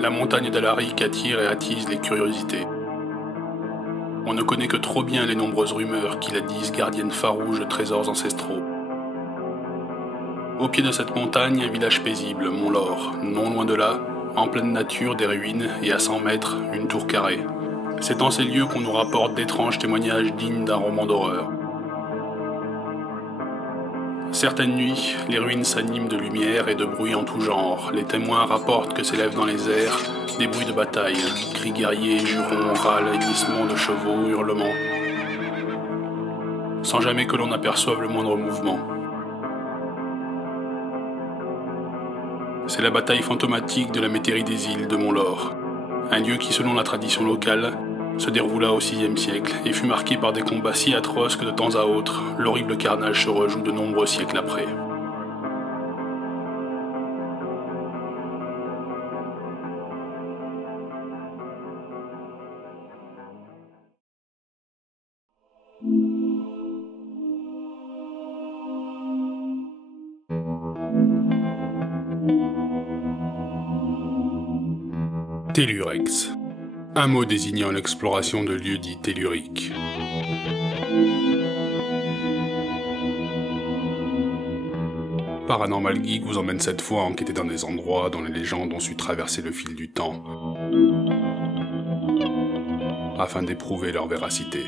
La montagne d'Alaric attire et attise les curiosités. On ne connaît que trop bien les nombreuses rumeurs qui la disent gardienne farouche de trésors ancestraux. Au pied de cette montagne, un village paisible, Mont-Laure. Non loin de là, en pleine nature, des ruines et à 100 mètres, une tour carrée. C'est en ces lieux qu'on nous rapporte d'étranges témoignages dignes d'un roman d'horreur. Certaines nuits, les ruines s'animent de lumière et de bruit en tout genre. Les témoins rapportent que s'élèvent dans les airs des bruits de bataille, cris guerriers, jurons, râles, hennissements de chevaux, hurlements, sans jamais que l'on aperçoive le moindre mouvement. C'est la bataille fantomatique de la métairie des îles de Mont-Laure, un lieu qui, selon la tradition locale, se déroula au VIe siècle et fut marqué par des combats si atroces que de temps à autre, l'horrible carnage se rejoue de nombreux siècles après. Tellurex. Un mot désignant l'exploration de lieux dits telluriques. Paranormal Geek vous emmène cette fois enquêter dans des endroits dont les légendes ont su traverser le fil du temps, afin d'éprouver leur véracité.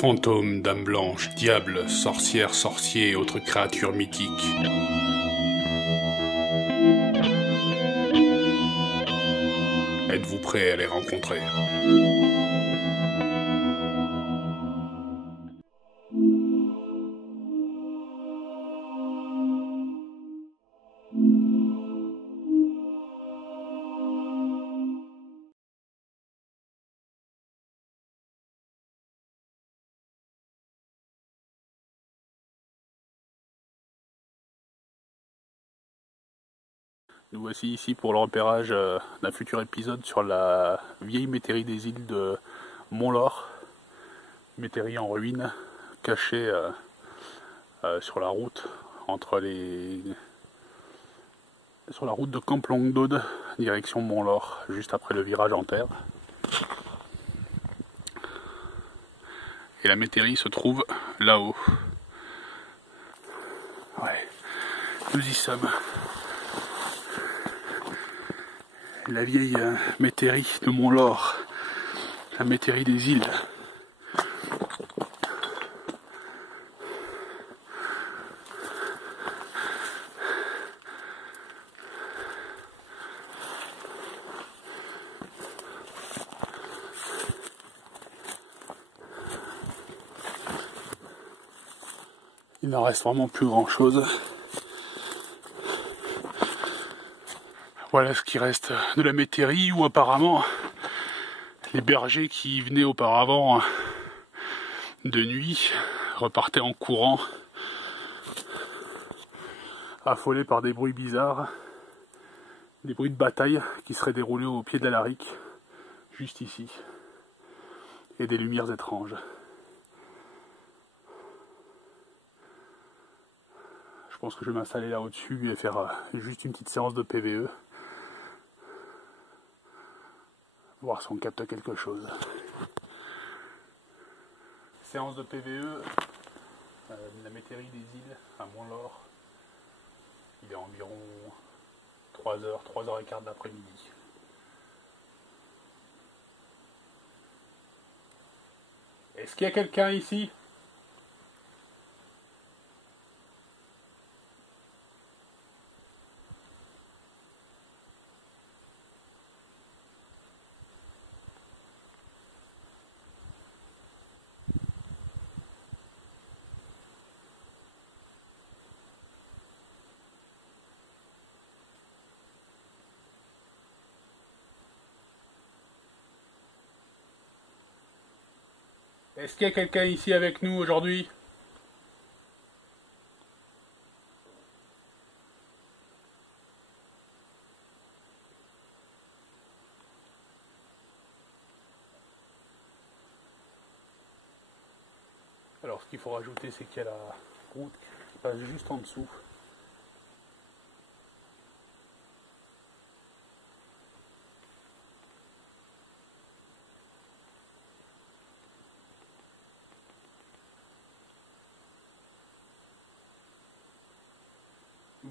Fantômes, dames blanches, diables, sorcières, sorciers et autres créatures mythiques. Êtes-vous prêt à les rencontrer? Nous voici ici pour le repérage d'un futur épisode sur la vieille métairie des îles de Mont-Laure. Métairie en ruine, cachée sur la route sur la route de Camp Longdaude, direction Mont-Laure, juste après le virage en terre. Et la métairie se trouve là-haut. Ouais, nous y sommes. La vieille métairie de Mont-Laure, la métairie des îles. Il n'en reste vraiment plus grand chose. Voilà ce qui reste de la métairie où apparemment les bergers qui venaient auparavant de nuit repartaient en courant, affolés par des bruits bizarres, des bruits de bataille qui seraient déroulés au pied de l'Alaric, juste ici, et des lumières étranges. Je pense que je vais m'installer là au-dessus et faire juste une petite séance de PVE. Voir si on capte quelque chose. Séance de PVE, la métairie des îles à Mont-Laure. Il est environ 3h, 3h15 d'après-midi. Est-ce qu'il y a quelqu'un ici ? Est-ce qu'il y a quelqu'un ici avec nous aujourd'hui ? Alors ce qu'il faut rajouter, c'est qu'il y a la route qui passe juste en dessous.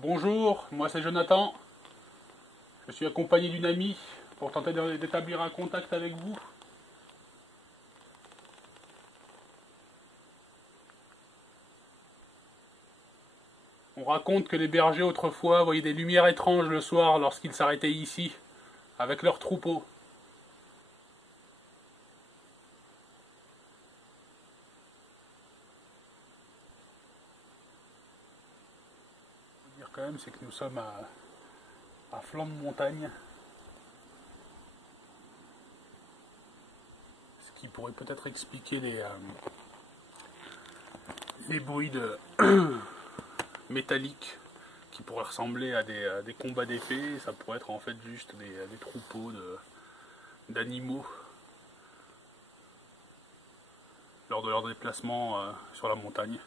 Bonjour, moi c'est Jonathan. Je suis accompagné d'une amie pour tenter d'établir un contact avec vous. On raconte que les bergers autrefois voyaient des lumières étranges le soir lorsqu'ils s'arrêtaient ici, avec leurs troupeaux. Ce qu'il faut dire quand même, c'est que nous sommes à flanc de montagne. Ce qui pourrait peut-être expliquer les bruits métalliques qui pourraient ressembler à des combats d'épée. Ça pourrait être en fait juste des troupeaux d'animaux lors de leur déplacement sur la montagne.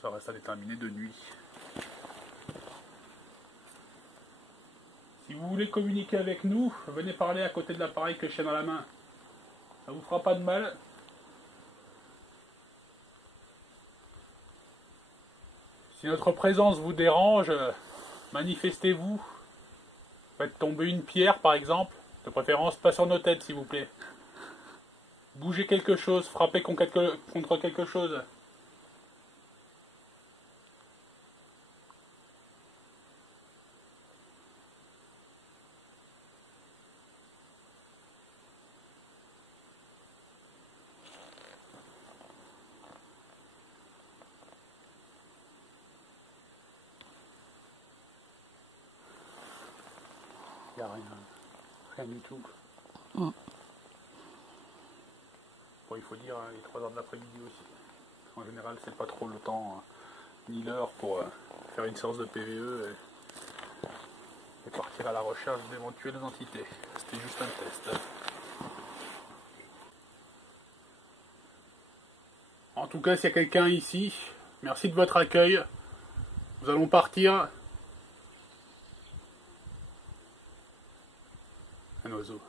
Ça reste à déterminer de nuit. Si vous voulez communiquer avec nous, venez parler à côté de l'appareil que je tiens dans la main. Ça vous fera pas de mal. Si notre présence vous dérange, manifestez-vous. Faites tomber une pierre par exemple, de préférence pas sur nos têtes s'il vous plaît. Bougez quelque chose, frappez contre quelque chose. Il n'y a rien du tout. Bon, il faut dire, il est 3 h de l'après-midi aussi. En général, c'est pas trop le temps ni l'heure pour faire une séance de PVE et partir à la recherche d'éventuelles entités. C'était juste un test. En tout cas, s'il y a quelqu'un ici, merci de votre accueil. Nous allons partir. Un oiseau.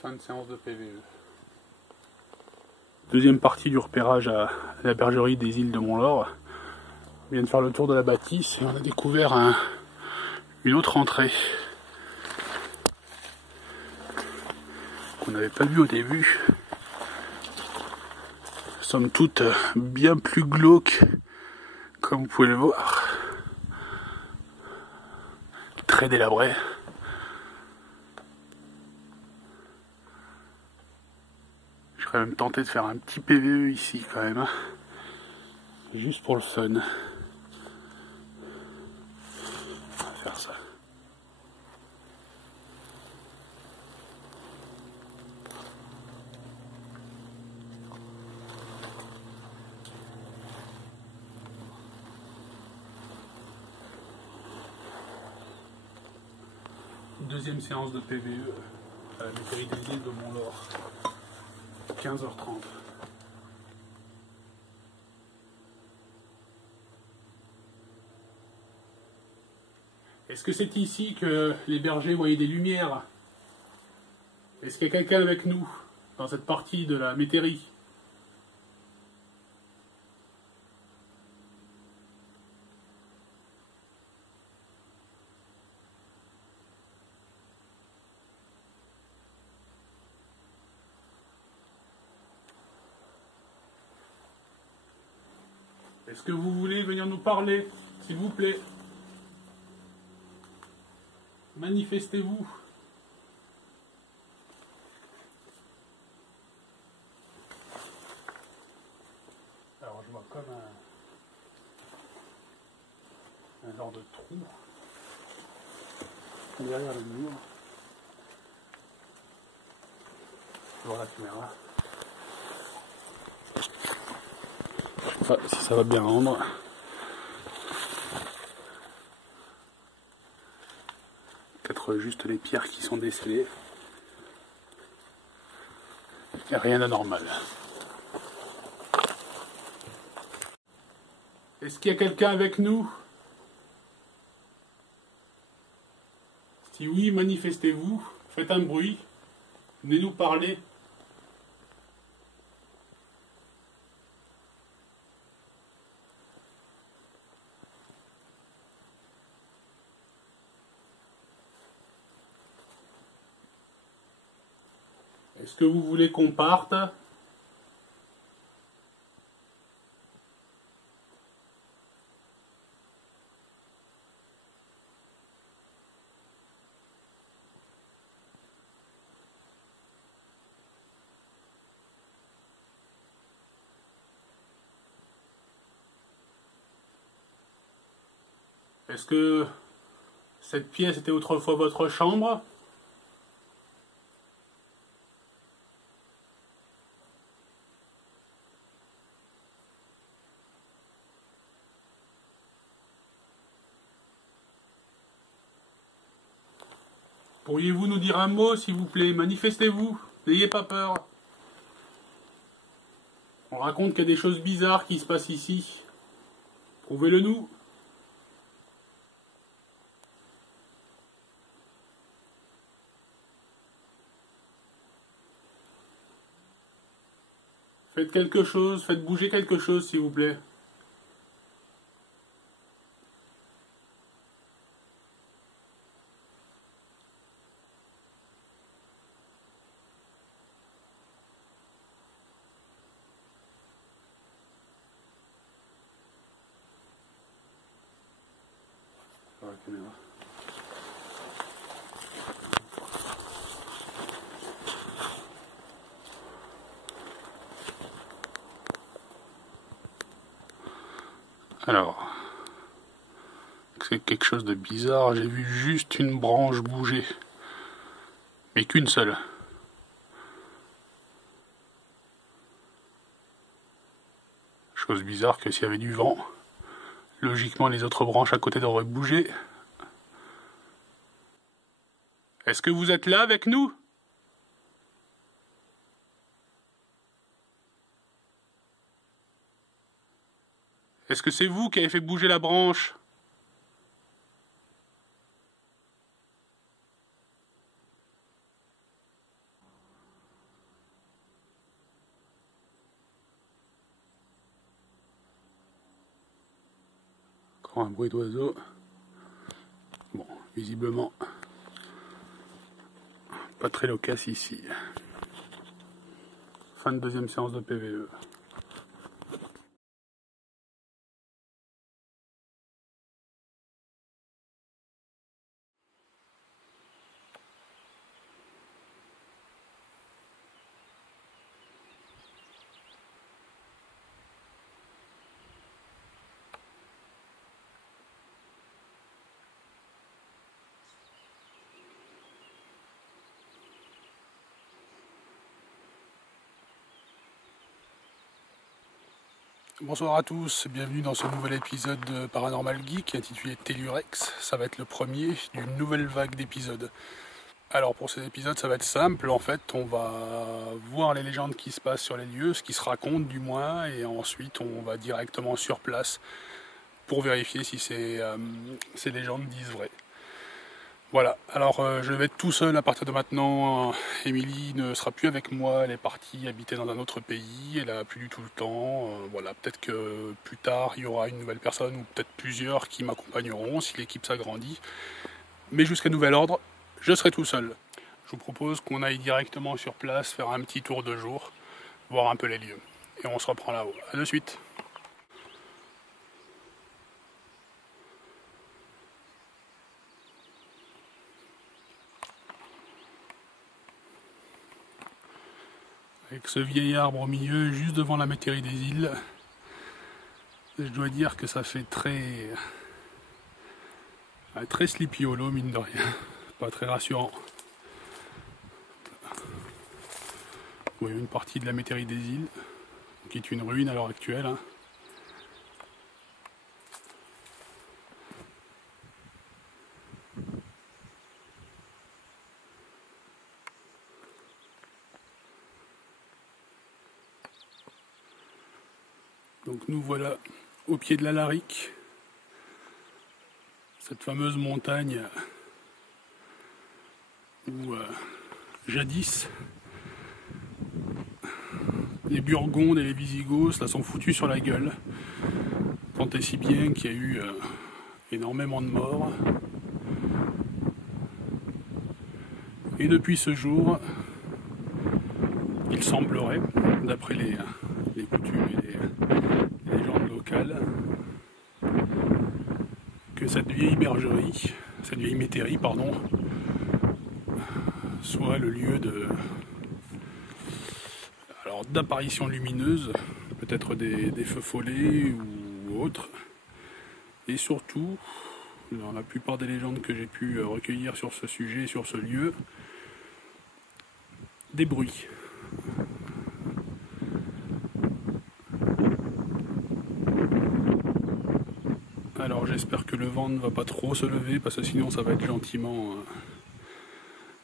Fin de séance de PVE. Deuxième partie du repérage à la bergerie des îles de Mont-Laure. On vient de faire le tour de la bâtisse et on a découvert une autre entrée qu'on n'avait pas vue au début. Somme toute bien plus glauque, comme vous pouvez le voir. Très délabré. Je serais même tenté de faire un petit PVE ici quand même. Juste pour le fun. On va faire ça. Deuxième séance de PVE à la métairie des îles de Mont-Laure. 15 h 30. Est-ce que c'est ici que les bergers voyaient des lumières? Est-ce qu'il y a quelqu'un avec nous dans cette partie de la métairie? Est-ce que vous voulez venir nous parler, s'il vous plaît? Manifestez-vous. Alors je vois comme un genre de trou derrière le mur. Je vois la caméra. Ah, si ça va bien rendre. Peut-être juste les pierres qui sont décellées. Et rien d'anormal. Est-ce qu'il y a quelqu'un avec nous? Si oui, manifestez-vous, faites un bruit, venez nous parler. Est-ce que vous voulez qu'on parte? Est-ce que cette pièce était autrefois votre chambre? Pourriez-vous nous dire un mot, s'il vous plaît? Manifestez-vous, n'ayez pas peur. On raconte qu'il y a des choses bizarres qui se passent ici. Prouvez-le nous. Faites quelque chose, faites bouger quelque chose, s'il vous plaît. Par la caméra. Alors, c'est quelque chose de bizarre, j'ai vu juste une branche bouger, mais qu'une seule. Chose bizarre que s'il y avait du vent, logiquement les autres branches à côté devraient bouger. Est-ce que vous êtes là avec nous? Est-ce que c'est vous qui avez fait bouger la branche? Encore un bruit d'oiseau. Bon, visiblement, pas très loquace ici. Fin de deuxième séance de PVE. Bonsoir à tous, bienvenue dans ce nouvel épisode de Paranormal Geek intitulé Tellurex. Ça va être le premier d'une nouvelle vague d'épisodes. Alors pour ces épisodes ça va être simple, en fait on va voir les légendes qui se passent sur les lieux, ce qui se raconte du moins, et ensuite on va directement sur place pour vérifier si ces légendes disent vrai. Voilà, alors je vais être tout seul à partir de maintenant. Émilie ne sera plus avec moi, elle est partie habiter dans un autre pays, elle a plus du tout le temps. Voilà, peut-être que plus tard il y aura une nouvelle personne ou peut-être plusieurs qui m'accompagneront si l'équipe s'agrandit. Mais jusqu'à nouvel ordre, je serai tout seul. Je vous propose qu'on aille directement sur place, faire un petit tour de jour, voir un peu les lieux. Et on se reprend là-haut. A de suite. Avec ce vieil arbre au milieu, juste devant la métairie des îles, je dois dire que ça fait très Sleepy Hollow, mine de rien. Pas très rassurant. Vous voyez une partie de la métairie des îles, qui est une ruine à l'heure actuelle. Donc nous voilà au pied de la Larique, cette fameuse montagne où jadis les Burgondes et les Visigoths la sont foutus sur la gueule, tant et si bien qu'il y a eu énormément de morts. Et depuis ce jour, il semblerait, d'après les coutumes et les légendes locales, que cette vieille bergerie, cette vieille métairie, pardon, soit le lieu d'apparitions lumineuses, peut-être des feux follets ou autres, et surtout, dans la plupart des légendes que j'ai pu recueillir sur ce sujet, sur ce lieu, des bruits. Alors j'espère que le vent ne va pas trop se lever, parce que sinon ça va être gentiment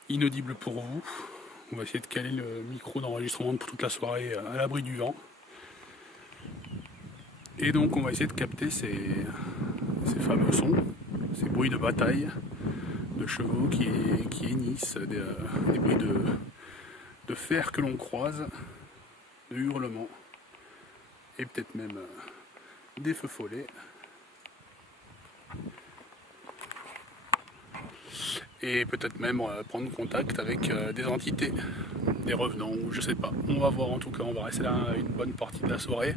inaudible pour vous. On va essayer de caler le micro d'enregistrement pour toute la soirée à l'abri du vent. Et donc on va essayer de capter ces fameux sons, ces bruits de bataille, de chevaux qui hennissent, des bruits de fer que l'on croise, de hurlements, et peut-être même des feux follets. Et peut-être même prendre contact avec des entités, des revenants, ou je sais pas. On va voir, en tout cas, on va rester là une bonne partie de la soirée.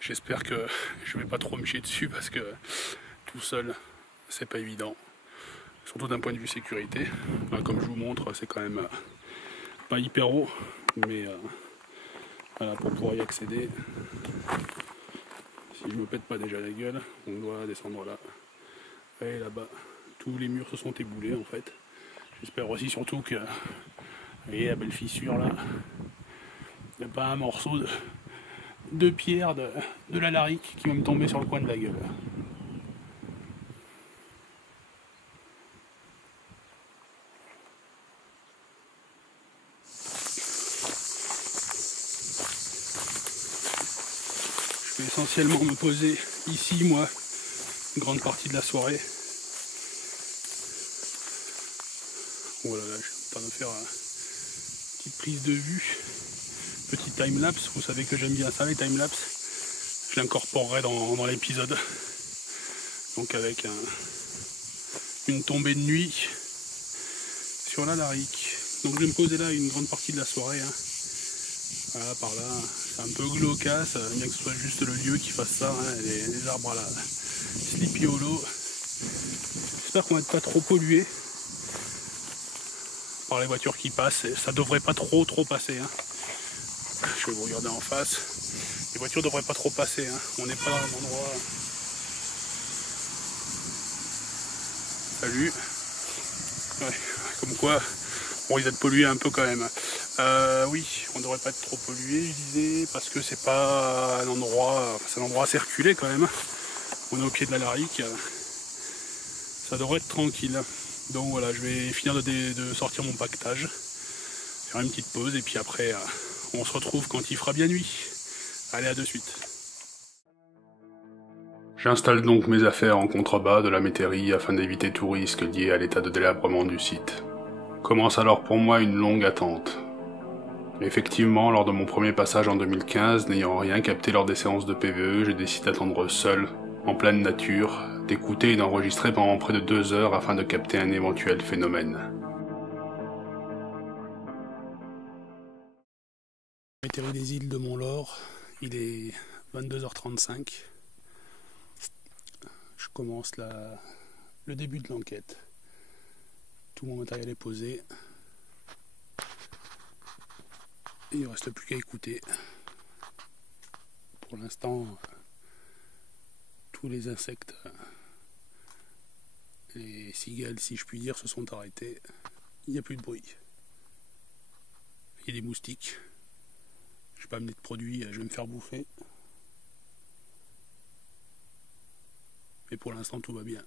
J'espère que je vais pas trop me chier dessus parce que tout seul, c'est pas évident. Surtout d'un point de vue sécurité. Enfin, comme je vous montre, c'est quand même pas hyper haut, mais voilà, pour pouvoir y accéder, si je me pète pas déjà la gueule, on doit descendre là. Et là-bas, tous les murs se sont éboulés en fait. J'espère aussi surtout que, vous voyez la belle fissure là, il n'y a pas un morceau de pierre de la Larique qui va me tomber sur le coin de la gueule. Je vais essentiellement me poser ici, moi, une grande partie de la soirée. Voilà, là, je suis en train de faire une petite prise de vue, petit time-lapse. Vous savez que j'aime bien ça, les time-lapse. Je l'incorporerai dans l'épisode. Donc avec une tombée de nuit sur la Larique. Donc je vais me poser là une grande partie de la soirée. Hein. Voilà, par là, c'est un peu glaucasse, bien que ce soit juste le lieu qui fasse ça, hein, les arbres à la Sleepy Hollow. J'espère qu'on va être pas trop pollué par les voitures qui passent, et ça devrait pas trop passer. Hein. Je vais vous regarder en face. Les voitures devraient pas trop passer, hein. On n'est pas dans un endroit. Salut. Ouais, comme quoi, on risque d'être pollué un peu quand même. Oui, on ne devrait pas être trop pollué, je disais, parce que c'est pas un endroit, c'est un endroit à circuler quand même. On est au pied de la Larique, ça devrait être tranquille. Donc voilà, je vais finir de sortir mon paquetage, faire une petite pause et puis après on se retrouve quand il fera bien nuit. Allez, à de suite. J'installe donc mes affaires en contrebas de la métairie afin d'éviter tout risque lié à l'état de délabrement du site. Commence alors pour moi une longue attente. Effectivement, lors de mon premier passage en 2015, n'ayant rien capté lors des séances de PVE, j'ai décidé d'attendre seul, en pleine nature, d'écouter et d'enregistrer pendant près de 2 heures afin de capter un éventuel phénomène. Métairie des îles de Mont-Laure, il est 22h35. Je commence le début de l'enquête. Tout mon matériel est posé. Et il ne reste plus qu'à écouter. Pour l'instant, tous les insectes, les cigales si je puis dire, se sont arrêtés. Il n'y a plus de bruit. Il y a des moustiques. Je ne vais pas amener de produits, je vais me faire bouffer. Mais pour l'instant tout va bien.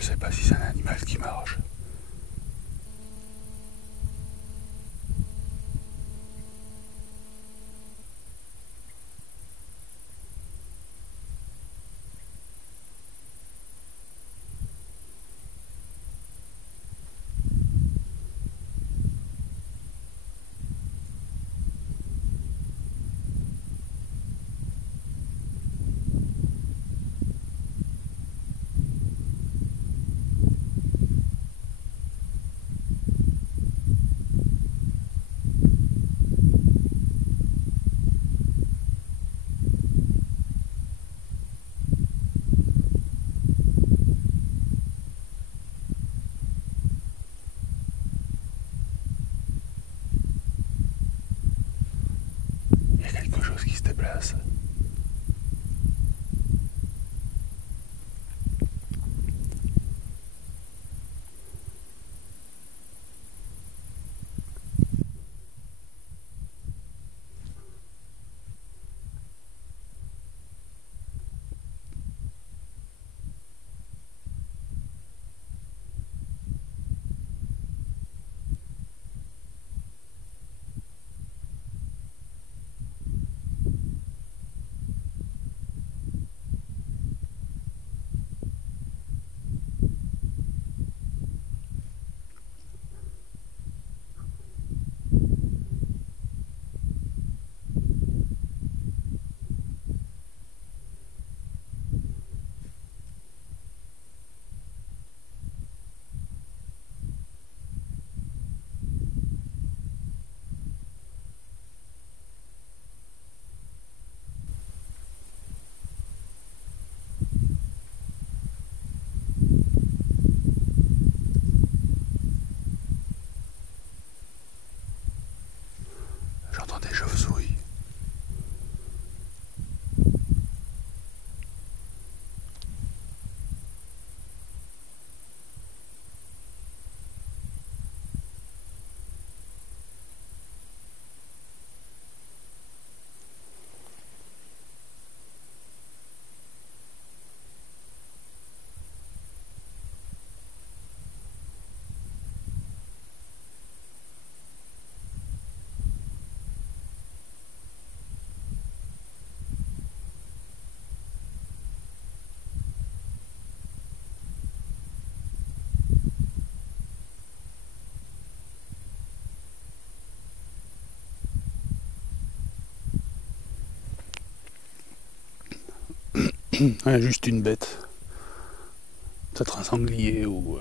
Je sais pas si c'est un animal qui marche. Il y a quelque chose qui se déplace. J'entends des chauves-souris. Ouais, juste une bête. Peut-être un sanglier ou...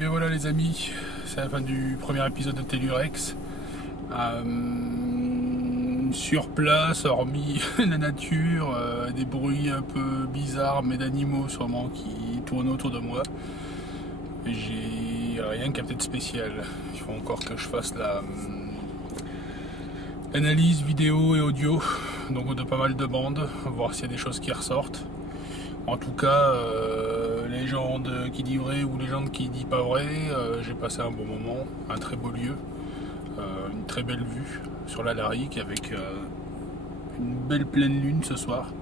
bien voilà les amis, c'est la fin du premier épisode de Tellurex. Sur place, hormis la nature, des bruits un peu bizarres mais d'animaux sûrement qui tournent autour de moi. J'ai rien capté de spécial. Il faut encore que je fasse l'analyse vidéo et audio, donc de pas mal de bandes, voir s'il y a des choses qui ressortent. En tout cas, légende qui dit vrai ou légende qui dit pas vrai, j'ai passé un bon moment, un très beau lieu, une très belle vue sur la Larique avec une belle pleine lune ce soir.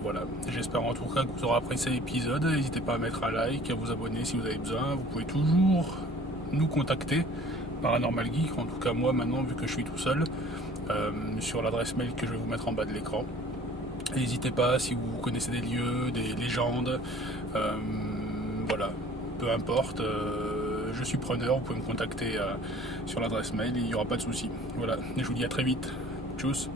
Voilà, j'espère en tout cas que vous aurez apprécié l'épisode. N'hésitez pas à mettre un like, à vous abonner si vous avez besoin. Vous pouvez toujours nous contacter, Paranormal Geek, en tout cas moi maintenant vu que je suis tout seul, sur l'adresse mail que je vais vous mettre en bas de l'écran. N'hésitez pas si vous connaissez des lieux, des légendes, voilà, peu importe, je suis preneur, vous pouvez me contacter sur l'adresse mail et il n'y aura pas de souci. Voilà, je vous dis à très vite, tchuss.